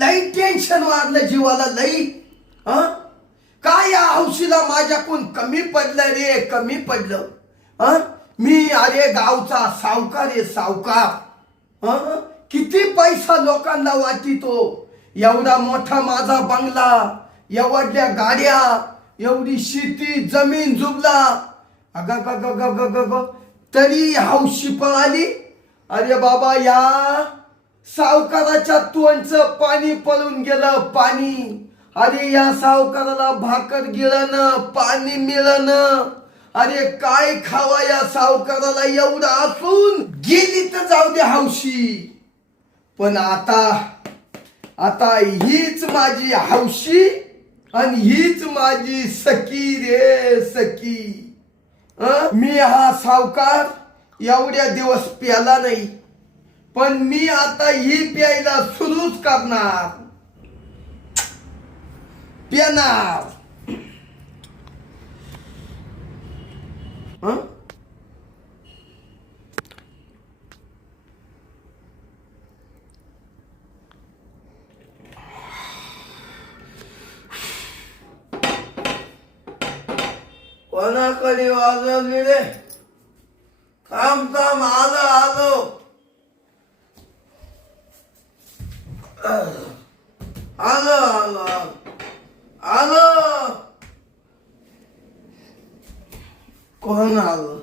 लई टेन्शन वाढलं जीवाला लई. काय या हौशीला माझ्याकडून कमी पडलं रे, कमी पडलं. मी अरे गावचा सावकार आहे, सावकार. किती पैसा लोकांना वाटितो. एवढा मोठा माझा बंगला, एवढ्या गाड्या, एवढी शेती जमीन जुबला. अग तरी हौशी पळाली. अरे बाबा या सावकाराच्या तोंडचं पाणी पळून गेलं, पाणी. अरे या सावकाराला भाकर गिळणं, पाणी मिळणं. अरे काय खावा या सावकाराला एवढं असून. गेली तर जाऊ दे हौशी, पण आता हीच माझी हौशी आणि हीच माझी सखी रे, सखी. मी हा सावकार एवढ्या दिवस प्याला नाही, पण मी आता ही प्यायला सुरूच करणार, पिणार. कोणाकडे वाजवली रे? थांब थांब, आलो. कोण आलं?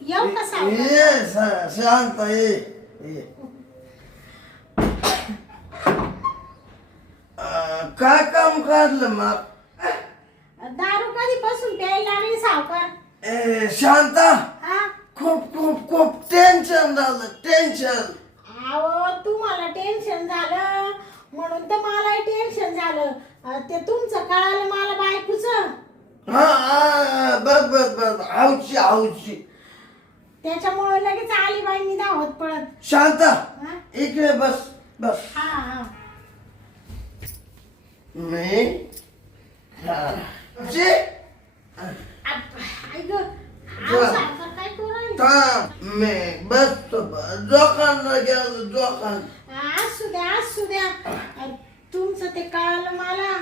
येऊ का सावकार? ये शांत ये. काय काम काढलं मग? दारू कधीपासून प्यायला लागली सावकार? शांता, हा? खूप टेन्शन झालं, टेन्शन. अहो तुम्हाला टेन्शन झालं म्हणून तर मलाही टेन्शन झालं. ते तुमचं कळालं मला बायकोचं. बस हौशी. त्याच्यामुळे लगेच आली बाई मी धावत पळत. शांता हा? इकडे बस. हा. मी ऐक सावकार काय करू राहिले? मी बसतो जोखांना गेलो, जोखान. असू द्या. तुमचं ते कळालं मला.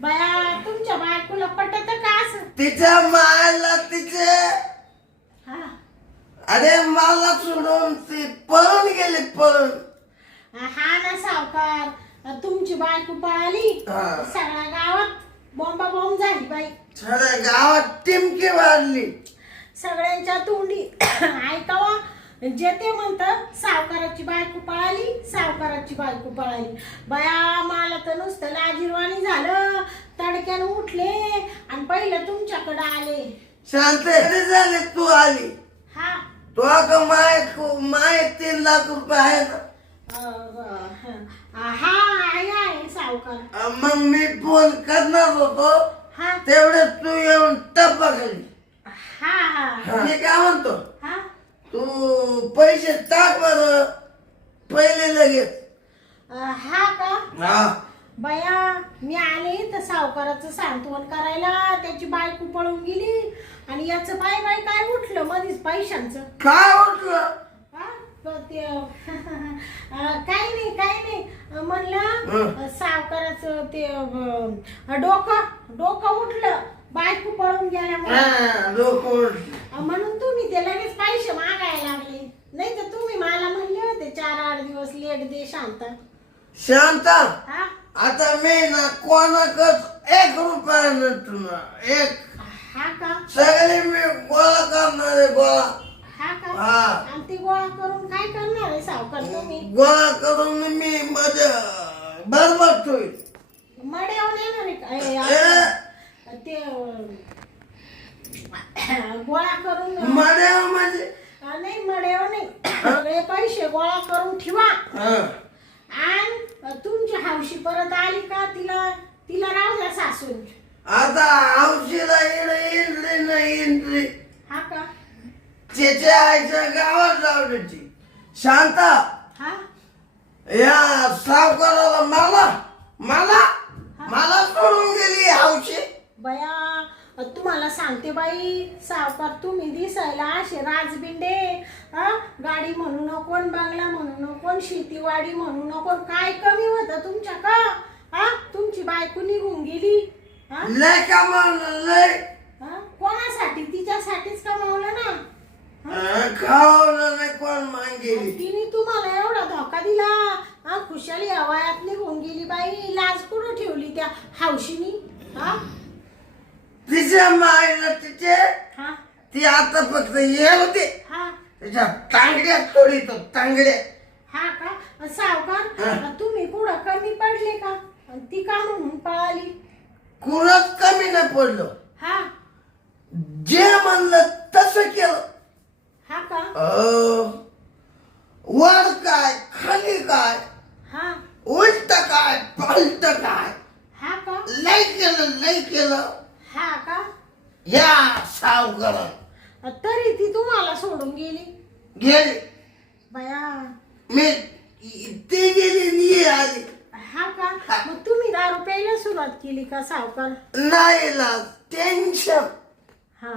बाया तुमच्या बायकोला पटत का असं? तिच्या मायला तिचे. हा. अरे मला सोडून ती पळून गेली, पळून. हा ना सावकार, तुमची बायको पळाली, सगळ्या गावात बॉम्ब झाली बाई. सगळ्या गावात टिमकी वाढली. सगळ्यांच्या तोंडी ऐकावा जे ते म्हणत सावकाराची बायको पळाली, सावकाराची बायको पळाली. बया मला तर नुसतं लाजिरवाणी झालं. तडक्यानं उठले आणि पहिलं तुमच्याकडे आले. शांत झाले तू आली. हा. तो का माय 3 लाख रुपये आहे ना. हा आहे सावकार. मग मी फोन करणार होतो, हा तेवढे तू येऊन टप्पा खाली. हा. मी काय म्हणतो, हा. तू पैसे टाक बरं पहिले लगेच. हा का? बया मी आले तर सावकाराचं सांत्वन करायला. त्याची बायको पळून गेली आणि याचं बाय काय उठलं मधीच पैशांचं. काय उठलं? ते काही नाही म्हणलं सावकाराचं ते डोकं उठलं बायको पळून गेल्यामुळे. म्हणून तुम्ही ते लगेच पैसे मागायला लागले. नाही तर तुम्ही मला म्हणले होते 4-8 दिवस लेट दे शांता. हा. आता मी ना कोणाकच 1 रुपया नसतो ना. हा का? सगळे मी गोळा करणार आहे, गोळा. हा का? हा. आणि ती गोळा करून काय करणार आहे सावकार तुम्ही? गोळा करून मी माझ्या बरबाद होईल. मड्यावर येणार आहे ते गोळा करून. मड्यावर म्हणजे नाही मड्यावर नाही, सगळे पैसे गोळा करून ठेवा. आणि तुमची हौशी परत आली का तिला राहू द्या सासून. आता हौशीला एंट्री. हा का? त्याच्या आईच्या गावात जाऊ द्यायची. शांता, हा. या सावकाराला मला सोडून गेली हौशी. बया तुम्हाला सांगते बाई, सावकार तुम्ही दिसायला असे राजबिंडे. गाडी म्हणू नको, बंगला म्हणू नको, शेतीवाडी म्हणू नको. काय कमी होतं तुमच्या का? तुमची बायको निघून गेली. लय कमावलं लय. कोणासाठी? तिच्यासाठीच कमावलं ना. खावलं नाही कोण मागेली. तिने तुम्हाला एवढा धोका दिला. खुशाली हवायात निघून गेली बाई. लाज कुठं ठेवली त्या हौशीनी? तिच्या मायला तिचे हा ती आता फक्त ये होते हा त्याच्या तांगड्या तोडीतो तांगड्या. हा का? सावकार तुम्ही कुठं कमी पडले का? ती का म्हणून पळाली? कुणाच कमी नाही पडलो. हा जे म्हणलं तसं केलं. हा का? वर काय खाली काय हा उलट काय पालट काय हा का? लय केलं. हा का? या सावकार तरी ती तुम्हाला सोडून गेली गेली. बया. मी ती गेली नी आली. हा का? मग तुम्ही दारू प्यायला सुरुवात केली का सावकार? नाही लाज टेन्शन. हा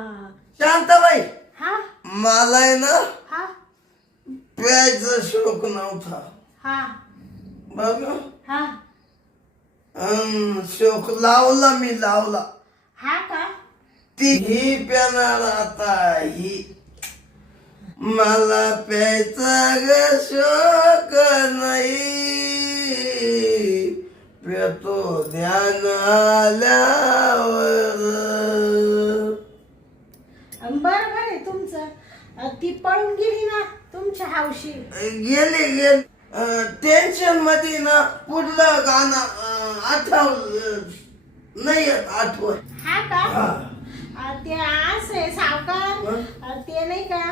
शांताबाई हा मला आहे ना हा प्यायचा शौक नव्हता हा बघ. हा शौक लावला. हा का? ती ही प्याणार आता ही. मला प्यायचा ग शौक नाही. पेतो ध्यान आल्यावर. बरोबर आहे तुमचं. ती पळून गेली ना तुमच्या हौशी. गेले टेन्शन मध्ये ना पुढलं गाणं आठवलं नाही येत आठवण. हा का? ते असं आहे सावकार. ते नाही का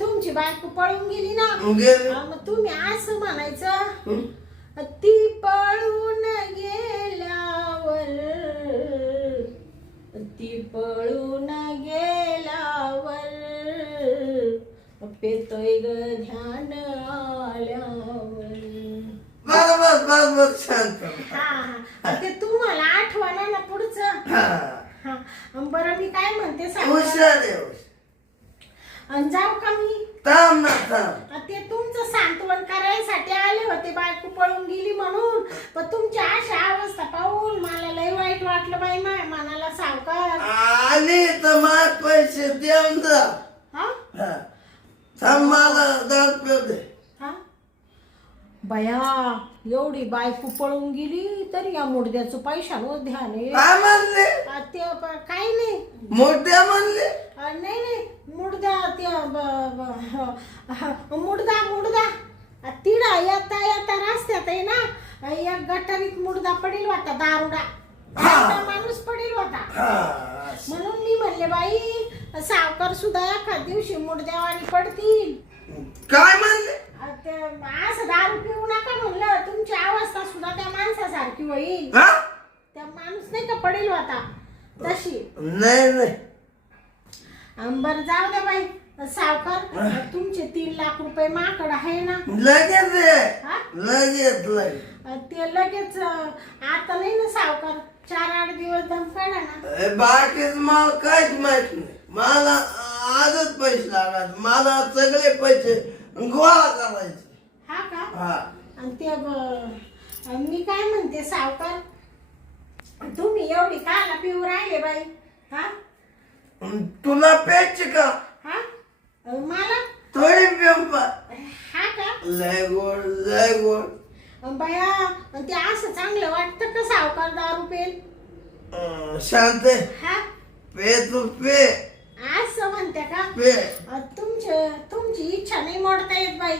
तुमची बायको पळून गेली ना. गेले. मग तुम्ही असं म्हणायचं, ती पळून गेल्यावर, ती पळून गेल्यावर पेतोय ग ध्यान आल्यावर. बरोबर शांत. हा ते तुम्हाला आठवण ना पुढचं. हा बरं मी काय म्हणते हुशार आहे. जाऊ का मी? थांब ना थांब. ते तुमचं सांत्वन करायसाठी आले होते बायको पळून गेली म्हणून. पण तुमची अशा अवस्था पाहून मला लय वाईट वाटलं बाई. माय मनाला सावकार. आली तर माझे पैसे देऊन जा. हा थांब मला 10 रुपये दे. हा बया, एवढी बायको पळून गेली तरी या मुडद्याचं पैशांवर ध्यान आहे. काय म्हणले? ते काही नाही. मोठ्या म्हणले? नाही मुडदा. ते मुडदा तिडा येता रस्त्यात आहे ना. एक गटारीत मुडदा पडेल होता. दारुडा माणूस पडेल होता. म्हणून मी म्हणले बाई सावकार सुद्धा एखाद दिवशी मुडद्यावानी पडतील. काय म्हणले? असं दारू पिऊ नका म्हणलं. तुमची अवस्था सुद्धा त्या माणसासारखी होईल. त्या माणूस नाही का पडेल होता तशी. नाही बरं जाऊ द्या बाई. सावकार तुमचे 3 लाख रुपये माकड आहे ना. लगेच हा? लगेच ते लगेच आता नाही ना सावकार. 4-8 दिवस दम काढा ना. बाकीच मला काहीच माहित नाही. मला आजच पैसे लागत. मला सगळे पैसे गोळा करायचे. हा का? हा आणि ते मी काय म्हणते सावकार, तुम्ही एवढी काला पिऊ राहिले बाई? हा तुला प्यायची का? हा मला थोडी पिऊन पा. हा का? लय गोड. बया ते असं चांगलं वाटतं का सावकार दारू पेल? शांत हा पे तू पे. असं म्हणते का? पे. तुमची इच्छा नाही मोडता येत बाई.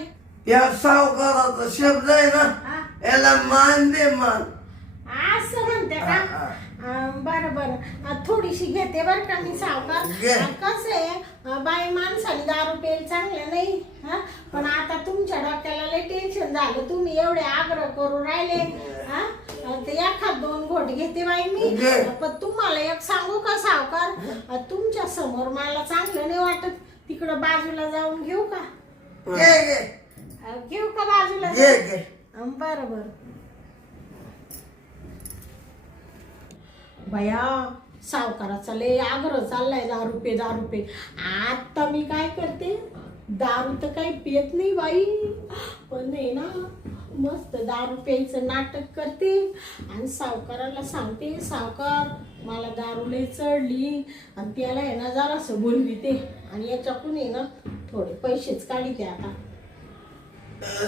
या सावकाराचा शब्द आहे ना, हा याला मान दे मान. असं म्हणते का? बरं थोडीशी घेते बरं का मी सावकार. घे. कसं आहे बाई माणसाने दारू पेल चांगलं नाही. पण आता तुमच्या डोक्याला लय टेन्शन झालं. तुम्ही एवढे आग्रह करू राहिले. ते 1-2 घोट घेते बाई मी. घे. पण तुम्हाला एक सांगू का सावकार, तुमच्या समोर मला चांगलं नाही वाटत. तिकडं बाजूला जाऊन घेऊ का? घे घेऊ का बाजूला? घे. बरं बया सावकाराचा लय आग्रह चाललाय, दारू पे दारू पे. आता मी काय करते, दारू तर काही पित नाही बाई, पण आहे ना मस्त दारू प्यायचं नाटक करते आणि सावकाराला सांगते, सावकार मला दारू लय चढली, आणि त्याला आहे ना जरासं बोलविते आणि याच्याकडून आहे ना थोडे पैसेच काढीते. आता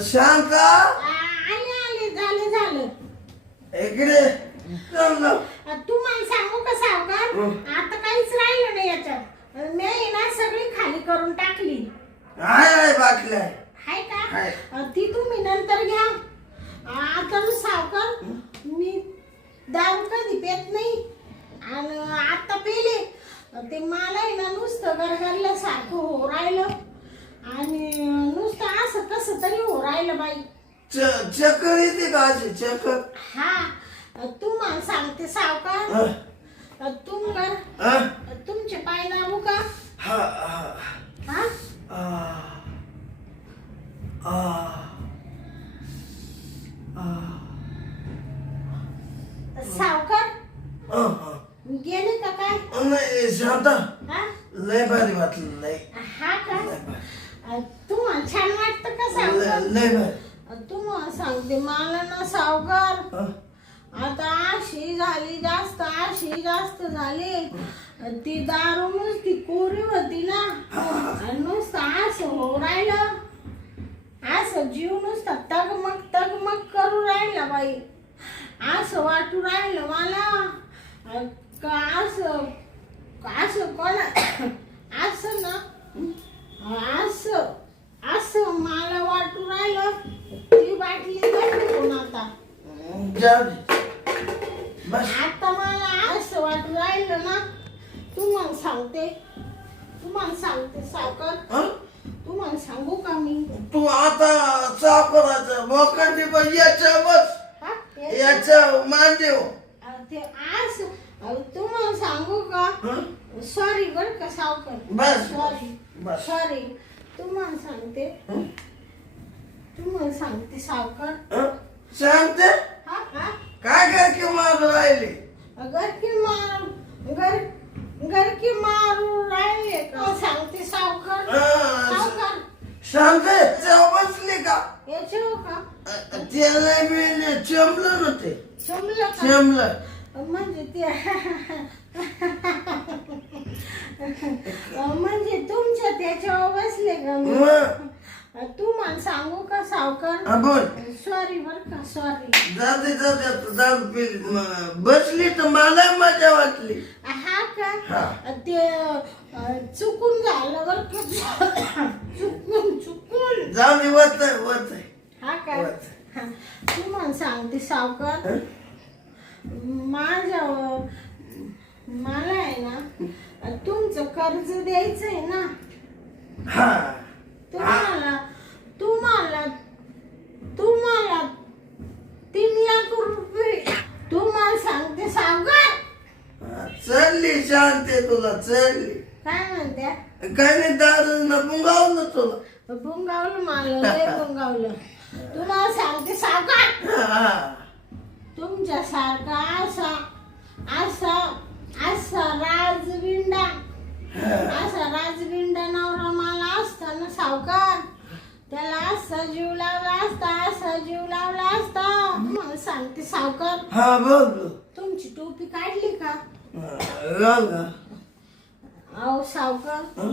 शांता आले आले, झालं झालं. इकडे चल ना. तुम्हाला सांगू का सावकार, आता काहीच राहिलं नाही याच्यात. मी आहे ना सगळी खाली करून टाकली. हाय बाटल्या हाय हाय. का, ती तुम्ही नंतर घ्या. आता मी सावकार, मी दारू कधी पेत नाही आणि आता पेले ते मला आहे ना नुसतं गरगरल्यासारखं हो राहिलं आणि नुसतं असं कसं तरी हो राहिलं बाई. चक्कर येते का अशी चक्कर? हा, तुम्हाला सांगते सावकार, तुमचे पाय दाबू का? हा हा, सावकार गेले का काय? नाही शांता, हा लय भारी वाटलं. लय हा का, लय भारी. तुम्हाला छान वाटतं का सावकार? लय भारी. तुम्हाला सांगते, मला ना सावकार हा? आता आशी झाली जास्त, आशी जास्त झाली. ती दारू नुसती कोरी होती ना, आणि नुसतं असं हो राहिलं, असं जीव नुसता तगमग करू राहिला बाई. असं वाटू राहिलं मला का असं कोणा असं ना, असं मला वाटू राहिलं ती बाटली कोण आता. जाऊ दे. बस आता मला असं वाटू राहिलं ना, तुम्हाला सांगते सावकार, हं? तुम्हाला सांगू का मी? तू आता सावकाराचं बोकंडी पण याच्या बस, हा? याच्या मांडीव. ते आज तुम्हाला सांगू का? हं? सॉरी बर का सावकार, बस सॉरी बस. सॉरी. तुम्हाला सांगते, हं? तुम्हाला सांगते सावकार. हं? सांगते हा हा, काय काय की मारू राहिली? घर की मारू राहिले का? सांगते सावकार. सावकार शांते तेव्हा बसली का? याचे हो का? त्याला मी चमलं ना ते जमलं का? चमलं. म्हणजे ते म्हणजे तुमच्या त्याच्यावर बसले का मी? मग तुम्हाला सांगू का सावकार? हा, बोल. सॉरी बर का, सॉरी. जाते दारू पिली. बसली तर मला मजा वाटली. हा का, हा. ते चुकून झालं बर का, चुकून. जाऊ दे. वत हा का, हा. तुम्हाला सांगते सावकार, मला आहे ना तुमचं कर्ज द्यायचंय ना. हा तुम्हाला 3 लाख रुपये. तुम्हाला सांगते सावकार. चढली शांते तुला चढली. काय म्हणत्या? काय नाही दारू न पुंगावलं तुला. भुंगावलं मला, लय भुंगावलं. तुम्हाला सांगते सावकार, हा. तुमच्यासारखा असा राजविंडा नवरा मला असता ना सावकार, त्याला असा जीव लावला असता. मला सांगते सावकार, हा बोल. तुमची टोपी काढली का? राव का? अहो सावकार, हं?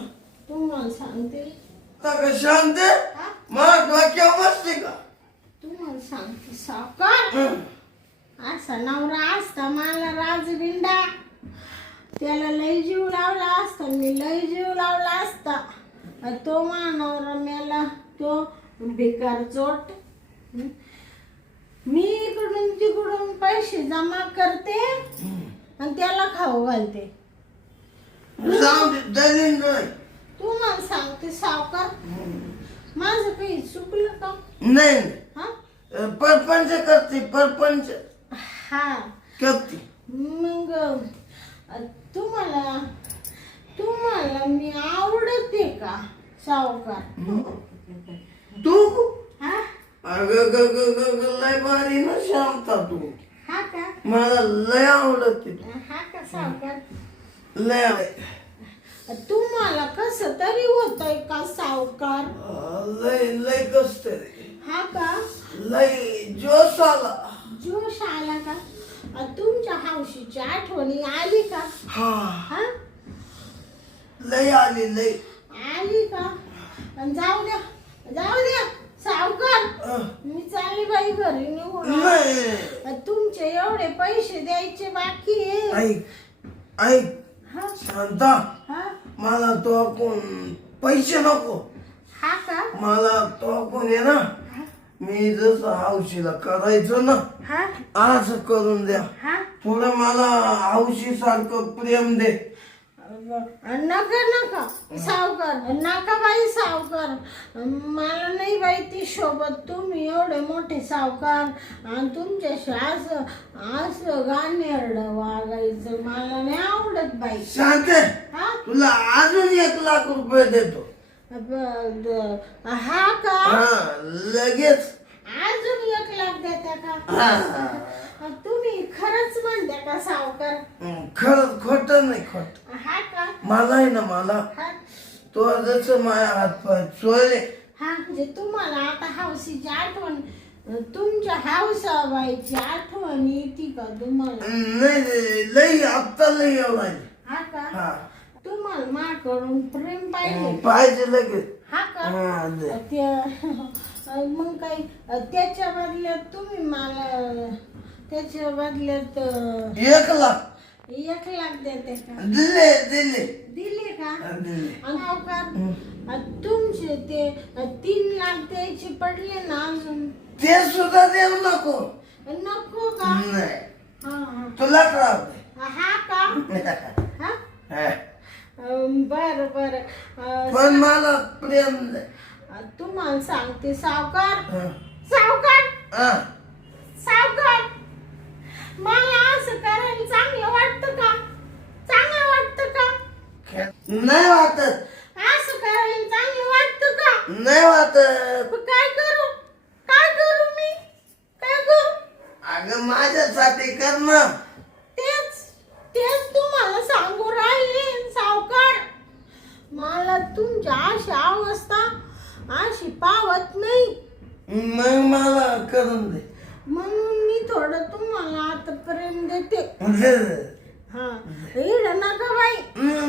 तुम्हाला सांगते, का शांते हा? मला डोक्यावर बसली का? तुम्हाला सांगते सावकार, हं. असा नवरा असता मला राजविंडा, त्याला लय जीव लावला असता, मी लय जीव लावला असता. तो नवरा मेला, तो बेकार चोट. मी इकडून तिकडून पैसे जमा करते आणि त्याला खाऊ घालते. जाऊ दे. दलिंद नाही. तुम्हाला सांगते सावकार, माझं काही चुकलं का? नाही. हा परपंच करते. परपंच हा, करते. मग तुम्हाला मी आवडते का सावकार? तू हा लय भारी ना शांता तू. हा का, मला लय आवडते. हा का सावकार लय तुम्हाला कस तरी होतंय का सावकार? लय लय कस तरी हा का? लय जोश आला. जोश आला का? तुमच्या हौशीची आठवणी आली का? हा हा लय आली लय. आली का? जाऊ द्या सावकार, मी चालली बाई घरी निघून. नाही तुमचे एवढे पैसे द्यायचे बाकी आहे. ऐक ऐक हा शांता, हा मला तो कोण पैसे नको. हा का? मला तो कोण आहे ना, मी जसं हौशीला करायचो ना हा आज करून द्या. हा थोडं मला हौशी सारखं प्रेम दे. नका सावकार, नका बाई सावकार, मला नाही बाई ती सोबत. तुम्ही एवढे मोठे सावकार आणि तुमच्याशी असं गाणेरडं वागायचं मला नाही आवडत बाई. शांत, हा तुला अजून 1,00,000 रुपये देतो. हा का? हा लगेच. अजून 1,00,000 देता का? हा. तुम्ही खरंच म्हणता का सावकार? खरंच खोट नाही खोट. हा का? मला आहे ना, मला हा तो जसं माझ्या हातपाय चोळले. हा म्हणजे तुम्हाला आता हौशीची आठवण, तुमच्या हौसाबाईची आठवण येते का तुम्हाला? नाही लई आत्ता लई एवढा. हा का? हा तुम्हाला माझ्याकडून प्रेम पाहिजे? पाहिजे लगेच. हा का? हा, दे. मग काही त्याच्या बदल्यात तुम्ही मला, त्याच्या बदल्यात 1,00,000 1,00,000 देते का? दिले दिले दिले का? दिले. आणि सावकार, तुमचे ते 3,00,000 द्यायचे पडले ना अजून? ते सुद्धा देऊ नको. नको का? नाही हा तुला त्रास हा का? हा आहे. बर बर. पण मला प्रेम दे. तुम्हाला सांगते सावकार, हा. सावकार हा. सावकार, मला असं करायला चांगलं वाटतं का? चांगलं वाटतं का? नाही वाटत. असं करायला चांगलं वाटतं का? नाही वाटत. मग काय करू? काय करू मी? काय करू? अगं माझ्यासाठी कर ना. तेच तेच तुम्हाला सांगू राहिले सावकार. मला तुमच्या अशी अवस्था अशी पावत नाही, मग मला करून दे. म्हणून मी थोडं तुम्हाला आता प्रेम देते. हा इड नका बाई.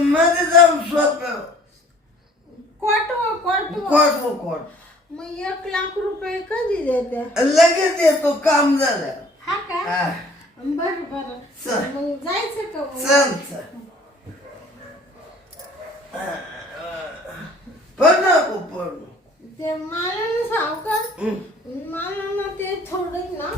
मध्ये जाऊन सोपं कोटवा कोट. मग 1,00,000 रुपये कधी देते? लगेच येतो काम झालं. हा का? हा. बर बर. चल. मग जायचं का मग? चल चल. पण नको पडू. ते मला ना सावकार, मला ना ते थोडं ना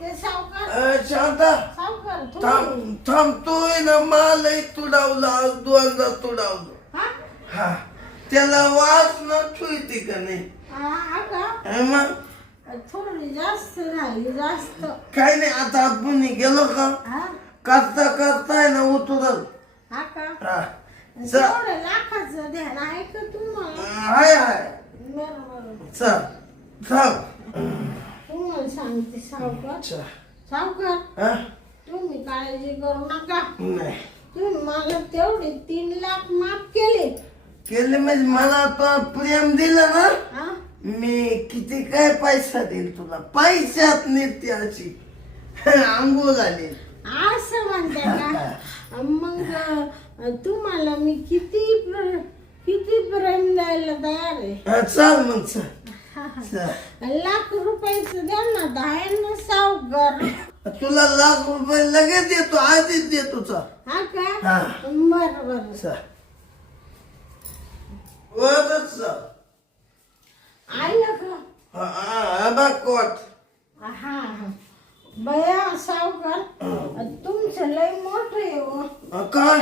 ते सावकार, शांता सावकार थोडं. थांब थांब. तू आहे ना मलाही तुडावलं, आज 2दा तुडावलं. हा हा त्याला वास न ठुईते का नाही? हा का? हा, मग थोडी जास्त राहिली, जास्त. काय नाही. आता आपण गेलो का हा करता करताय ना उतरल. हा का? हा चल. तेवढं लाखाचं ध्यान आहे का तुम्हाला? हाय हाय. बरोबर. चल चल. तुम्हाला सांगते सावकार, चल. सावकार हा? तुम्ही काळजी करू नका. नाही तुम्ही मला तेवढे 3,00,000 माफ केले. केले म्हणजे मला तो प्रेम दिलं ना, हा मी किती काय पैसा देईल तुला. पैशात नेते अशी आंघोळ झाली. असं म्हणता का? मग तुम्हाला मी किती प्रेम द्यायला तयार आहे. हा, चल मग चल. चल. 1,00,000 रुपयाचं द्या ना, 10 सावकार. तुला 1,00,000 रुपये लगेच देतो, आधीच देतो. चल. हा का? हा. बर बर. चल. वरच चल. आलं का? हा बघ कोट. हा हा. बया सावकार, तुमचं लय मोठं आहे हो. काय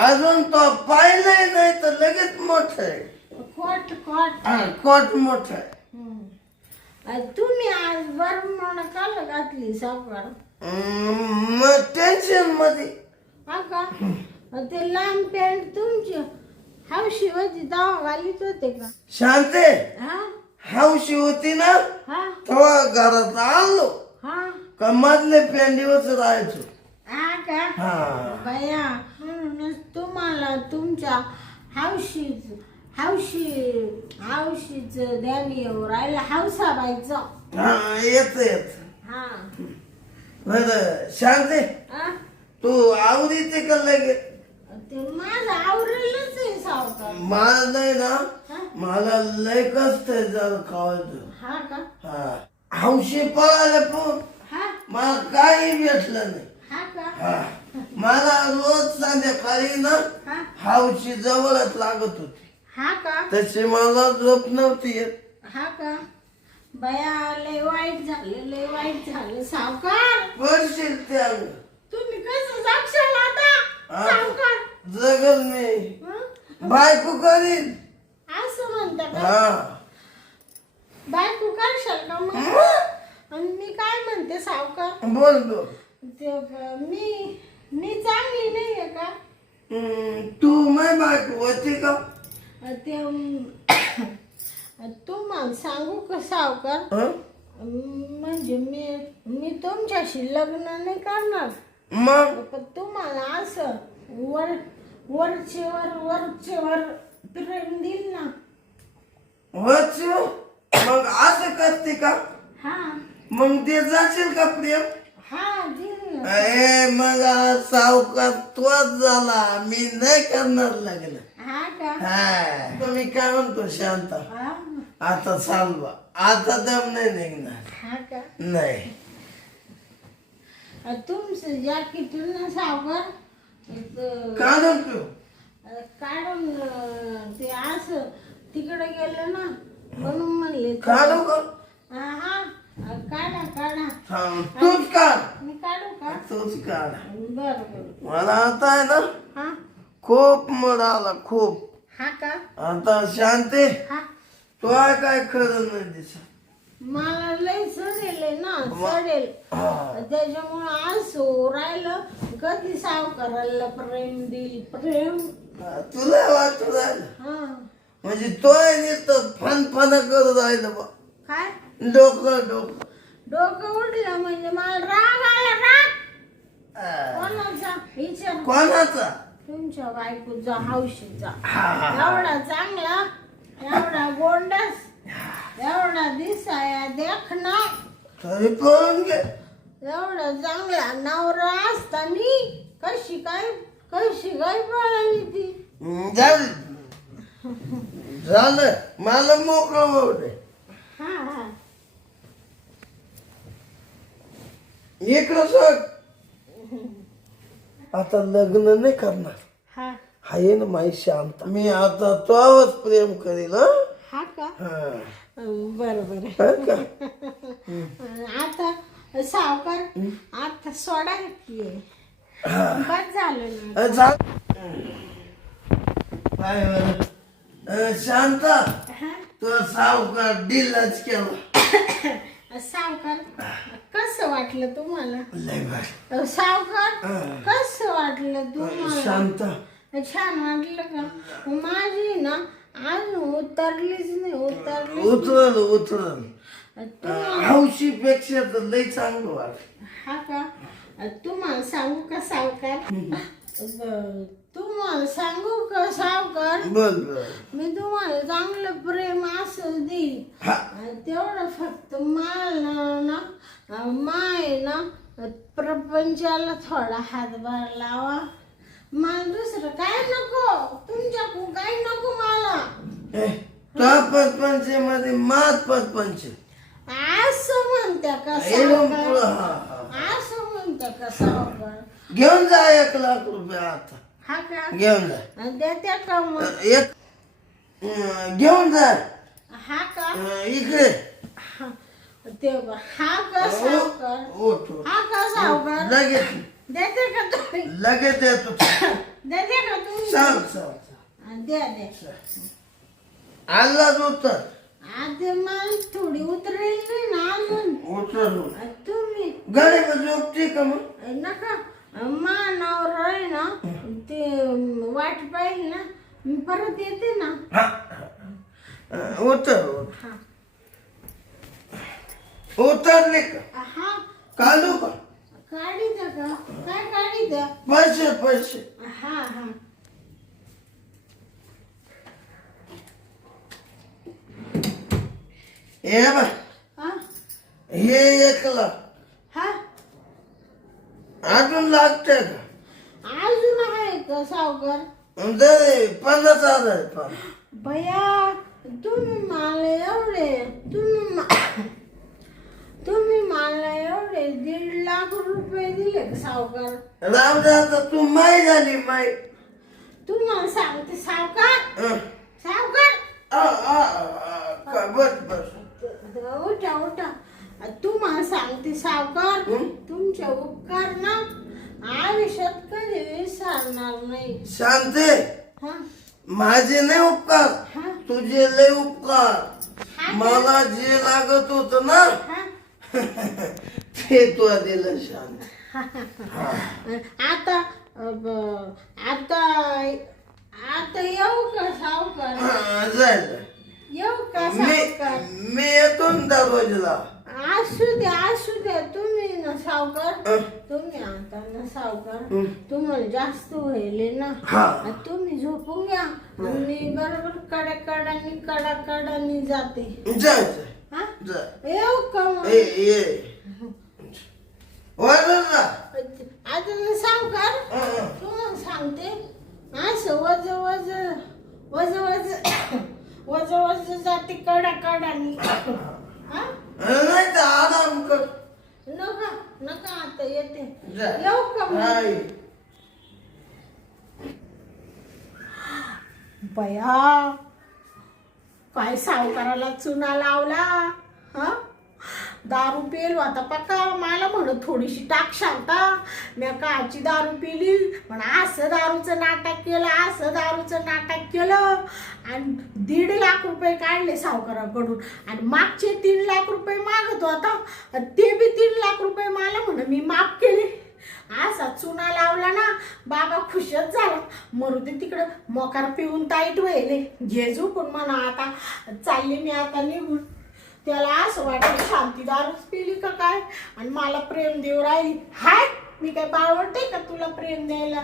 अजून तो पाहिलंय नाही तर लगेच मोठं आहे. Coat coat. हा, कोट मोठं आहे. तुम्ही आज बरं काल घातली सावकार? मग टेन्शन मध्ये. हा का? ते लांब पॅन्ट तुमची हौशी होती तेव्हा घालीत होते का? शांते हा हौशी होती ना हा तेव्हा घरात आलो. हा कमातले पेंडीवरच राहायचो. हा का हा बया म्हणूनच तुम्हाला तुमच्या हौशीच ध्यानी येऊ राहिलं हौसाबाईचं. हा येत हा बरं शांती आ? तू आवडीचे का लगे? ते माझं आवडलेलंच आहे सावकार. मला नाही ना हा? मला लय कष्ट आहे जरा खावायचं. हा का हा हौशी पळाले पण हा मला काही भेटलं नाही. हा का हा मला रोज संध्याकाळी ना हा हौशी जवळच लागत होती. हा का तशी मला झोप नव्हती येत. हा का बया लय वाईट झालं सावकार. पडशील ते अंग तुम्ही कसं जागशाल आता हा. सावकार? जगल मी हं? बायको करीन. असं म्हणता का हा बायको करशाल का मग? आणि मी काय म्हणते सावकार बोल बोल. ते मी चांगली नाहीये का? तू नाही बायको होती का? ते तुम्हाला सांगू का सावकार? हं? म्हणजे मी तुमच्याशी लग्न नाही करणार. मग पण तुम्हाला असं वरचेवर प्रेम देईल ना. वाचू मग असं करते का? हा मग ते जाशील का प्रेम? हा देईल ना. मग सावकार तोच झाला. मी नाही करणार लग्न. हा का हा तुम्ही काय म्हणतो शांता? हा आता चालवा आता दम नाही निघणार. हा का नाही तुमचं जॅकेटून ना सावकार काढून तू काढून ते असं तिकडे गेलं ना म्हणून म्हणले काढू का? हा काढा थांब, तूच काढ. मी काढू का? तूच काढ. बरं मला आता आहे ना हा खूप मड आला खूप. हा का आता शांती हा तो काय खरं नाही दिसत. मला लय चढेल ना चढेल त्याच्यामुळं असं राहिलं कधी सावकाराला प्रेम देईल प्रेम. तुला वाटू राहिलं हा म्हणजे तो नुसतं फन करत राहिलं बा. काय डोकं डोकं उठलं म्हणजे मला राग आला राग. कोणाचा विचार कोणाचा? तुमच्या बायकोचा हौशीचा. हा. एवढा चांगला एवढा गोंडस एवढा दिसाया देखना तरी पळून गे. एवढा चांगला नवरा असताना कशी काय पळाली ती. झालं मला मोकळं होऊ दे. हा इकडं सोड. आता लग्न नाही करणार. हा आहे ना माही शांत. मी आता तोच प्रेम करील. हं? हा का हा. बरं हं का? आता सावकार आता सोडा की बस झालं ना. काय बरं? शांता हा? तो सावकार डिलच केला. सावकार कसं वाटलं तुम्हाला? लय भारी. सावकार कसं वाटलं तुम्हाला? शांता छान वाटलं का? माझी ना अजून उतरलीच नाही उतरल हौशी पेक्षा तर लय चांगलं वाटत. हा का तुम्हाला सांगू का सावकार? तुम्हाला सांगू का सावकार? बोल मी तुम्हाला चांगलं प्रेम असं देईल तेवढं फक्त मला ना माय ना प्रपंचाला थोडा हातभार लावा. मला दुसरं काय नको तुमच्याकडून काही नको मला. पंच मध्ये मात पंच असं म्हणत्या का सावकार? असं म्हणत्या का सावकार? घेऊन जा 1 लाख रुपये आता. हा का घेऊन जा. देत्या का मग? एक घेऊन जा. हा का इकडे तेव्हा हा का सावकार? उठ. हा का सावकार? लगेच देते का तुम्ही? लगेच देतो. देते का तुम्ही? चाल द्या आलाच उतर. आधी मला थोडी उतरेल नाही ना अजून. उतर तुम्ही गरीब झोपते का मग? नका मानावर आहे ना ते वाट पाहिजे ना मी परत येते ना. उतर हा उतरले का? हा काढू का? काढी द्या का? काय काढी द्या? पैसे पैसे. हा हा. हे बघ, हा हे 1,00,000. हा. अजून लागते का? अजून आहे का सावकार? दे 50,000. भैया तुम्ही मला एवढे तुम्ही मला एवढे 1.5 लाख रुपये दिले का सावकार? राम दे, आता तू माय झाली माय. तुम्हाला सांगते सावकार. हं. सावकार बस बस. उठा उठा. तुम्हाला सांगते सावकार, हं? तुमचे उपकार ना आयुष्यात कधी विसरणार नाही. शांते, हा माझे नाही उपकार, हा तुझे लय उपकार. हा मला जे लागत होत ना हा. ते तू दिलं. शांत. आता आता आता येऊ का सावकार? जायचं. येऊ का सावकार? मी येतो ना दरवाजाला. असू द्या तुम्ही ना सावकार. तुम्ही आता ना सावकार, तुम्हाला जास्त व्हायले ना. हा. तुम्ही झोपून घ्या. मी बरोबर कडाकडानी जाते. जायचं. हा जा. येऊ का मग? ये वाजव ना. आता ना सावकार, तुम्हाला सांगते असं वज जाते कडाकडानी. हा नाही तर आराम कर. नका आता येते. जा. येऊ का मग? नाही. बया काय सावकाराला चुना लावला. हा दारू पेल आता पक्का मला म्हणत थोडीशी टाक शांता. मी काची दारू पिली पण असं दारूचं नाटक केलं आणि 1.5 लाख रुपये काढले सावकाराकडून. आणि मागचे 3 लाख रुपये मागत होता, ते बी 3 लाख रुपये मला म्हण मी माफ केले. असा चुना लावला ना बाबा खुशच झाला. मरू दे तिकडं, मोकार पिऊन ताईट व्हायले. घे झोपून म्हणा आता चालली मी आता निघून. त्याला असं वाटलं शांती दारूच पिली का काय आणि मला प्रेम देऊ राहिली. हाय मी काय बावळते का तुला प्रेम द्यायला?